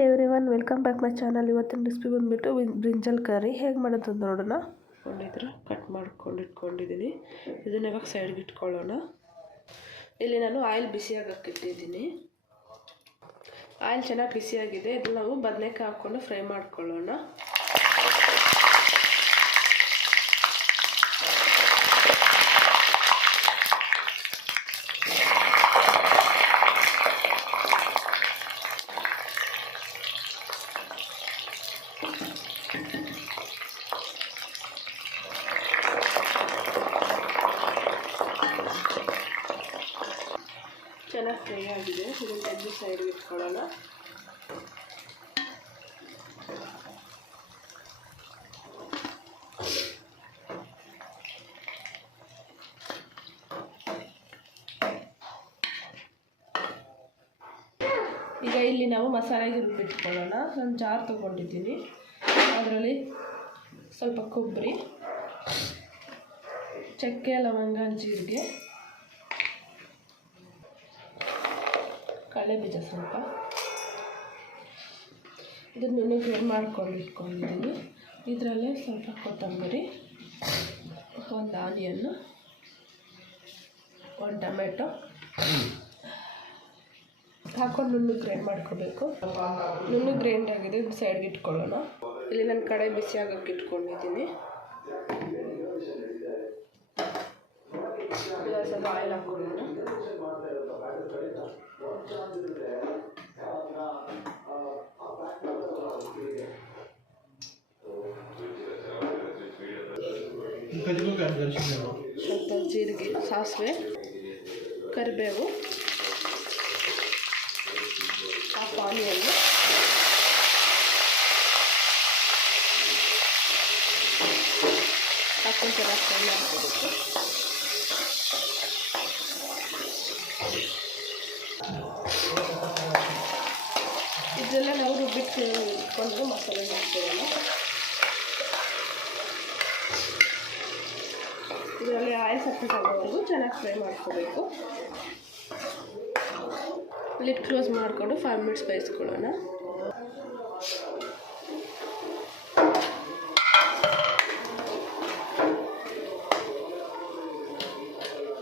Hi everyone, welcome back my channel. ಇವತ್ತಿನ recipe ಬಂದುಬಿಟ್ಟು brinjal ಕರಿ ಹೇಗೆ ಮಾಡೋದು ನೋಡೋಣ. ಕಟ್ ಮಾಡ್ಕೊಂಡು ಇಟ್ಕೊಂಡಿದ್ದೀನಿ. ಇದನ್ನ ಇವಾಗ ಸೈಡ್ಗೆ ಇಟ್ಕೊಳ್ಳೋಣ. ಇಲ್ಲಿ ನಾನು ಆಯಿಲ್ ಬಿಸಿಯಾಗಕ್ಕೆ ಇಟ್ಟಿದ್ದೀನಿ. ಆಯಿಲ್ ಚೆನ್ನಾಗಿ ಬಿಸಿಯಾಗಿದೆ. ಇದು ನಾವು ಬದನೆಕಾಯಿ ಹಾಕ್ಕೊಂಡು ಫ್ರೈ ಮಾಡ್ಕೊಳ್ಳೋಣ. ಚೆನ್ನಾಗಿ ಫ್ರೈ ಆಗಿದೆ. ಇದನ್ನು ತೆಗೆದು ಸೈಡ್ಗೆ ಇಟ್ಕೊಳ್ಳೋಣ. ಈಗ ಇಲ್ಲಿ ನಾವು ಮಸಾಲೆಗೆ ರುಬ್ಬಿಟ್ಕೊಳ್ಳೋಣ. ಒಂದು ಜಾರ್ ತೊಗೊಂಡಿದ್ದೀನಿ. ಅದರಲ್ಲಿ ಸ್ವಲ್ಪ ಕೊಬ್ಬರಿ, ಚಕ್ಕೆ, ಲವಂಗ, ಜೀರಿಗೆ, ಕಡಲೆ ಬೀಜ ಸ್ವಲ್ಪ, ಇದನ್ನು ಗ್ರೈಂಡ್ ಮಾಡ್ಕೊಂಡು ಇಟ್ಕೊಂಡಿದ್ದೀನಿ. ಇದರಲ್ಲೇ ಸ್ವಲ್ಪ ಕೊತ್ತಂಬರಿ, ಒಂದು ಆನಿಯನ್ನು, ಒಂದು ಟೊಮೆಟೊ ಹಾಕ್ಕೊಂಡು ಗ್ರೈಂಡ್ ಮಾಡ್ಕೋಬೇಕು. ಗ್ರೈಂಡ್ ಆಗಿದೆ. ಇದು ಸೈಡ್ಗೆ ಇಟ್ಕೊಳ್ಳೋಣ. ಇಲ್ಲಿ ನಾನು ಕಡೆ ಬಿಸಿ ಆಗೋಕ್ಕೆ ಇಟ್ಕೊಂಡಿದ್ದೀನಿ. ಸ್ವಲ್ಪ ಆಯಿಲ್ ಹಾಕ್ಕೊಳ್ಳೋಣ. ಸ್ವಲ್ಪ ಜೀರಿಗೆ, ಸಾಸಿವೆ, ಕರಿಬೇವು, ಆನಿಯನ್ನು ಹಾಕೊಂಡು ಚೆನ್ನಾಗಿ ಫ್ರೈ ಮಾಡ್ಕೋಬೇಕು. ಇದೆಲ್ಲ ನಾವು ರುಬ್ಬಿಟ್ಟು ಇಟ್ಕೊಂಡು ಮಸಾಲೆ ಹಾಕ್ಕೊಳ್ಳೋಣ. ಇದರಲ್ಲಿ ಆಯಿಲ್ ಸಪ್ರೇಟ್ ಆಗೋವರೆಗೂ ಚೆನ್ನಾಗಿ ಫ್ರೈ ಮಾಡ್ಕೋಬೇಕು. ಲಿಡ್ ಕ್ಲೋಸ್ ಮಾಡಿಕೊಂಡು 5 ಮಿನಿಟ್ಸ್ ಬೇಯಿಸ್ಕೊಳ್ಳೋಣ.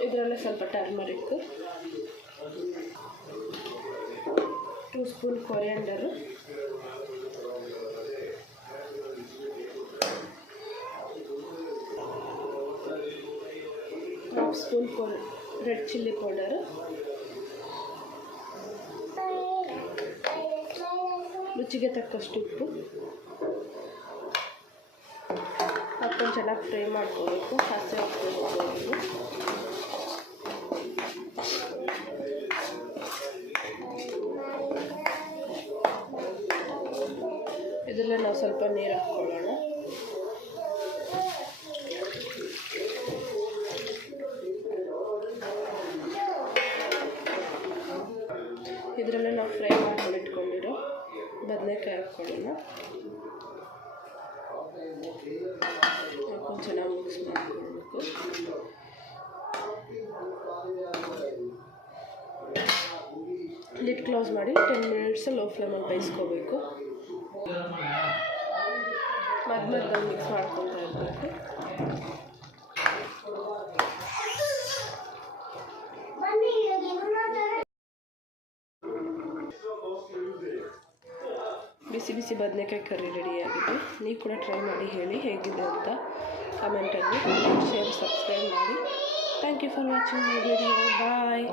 ಇದರಲ್ಲೇ ಸ್ವಲ್ಪ turmeric, 2 spoon coriander, half spoon red chilli powder, ರುಚಿಗೆ ತಕ್ಕಷ್ಟು ಉಪ್ಪು ಹಾಕ್ಕೊಂಡು ಚೆನ್ನಾಗಿ ಫ್ರೈ ಮಾಡ್ಕೋಬೇಕು. ಹಸಿ ಹಾಕ್ಕೋಬೇಕು. ಇದರಲ್ಲೇ ನಾವು ಸ್ವಲ್ಪ ನೀರು ಹಾಕ್ಕೊಳ್ಳೋಣ. ಇದರಲ್ಲೇ ನಾವು ಫ್ರೈ ಮಾಡ್ಕೊಂಡು ಇಟ್ಕೊಂಡಿರೋ ಬದನೆಕಾಯಿ ಹಾಕ್ಕೊಳ್ಳೋಣ. ಹಾಕೊಂಡು ಚೆನ್ನಾಗಿ ಮಿಕ್ಸ್ ಮಾಡ್ಕೊಳ್ಬೇಕು. ಲಿಡ್ ಕ್ಲೋಸ್ ಮಾಡಿ 10 ಮಿನಿಟ್ಸ್ ಲೋ ಫ್ಲೇಮಲ್ಲಿ ಬೇಯಿಸ್ಕೋಬೇಕು. ಮಧ್ಯ ಮಿಕ್ಸ್ ಮಾಡ್ಕೊತಾ ಇರಬೇಕು. ಬಿಸಿ ಬಿಸಿ ಬದನೆಕಾಯಿ ಕರಿ ರೆಡಿಯಾಗಿದೆ. ನೀವು ಕೂಡ ಟ್ರೈ ಮಾಡಿ ಹೇಳಿ ಹೇಗಿದೆ ಅಂತ ಕಮೆಂಟಲ್ಲಿ. ಶೇರ್, ಸಬ್ಸ್ಕ್ರೈಬ್ ಮಾಡಿ. Thank you for watching my video. Bye.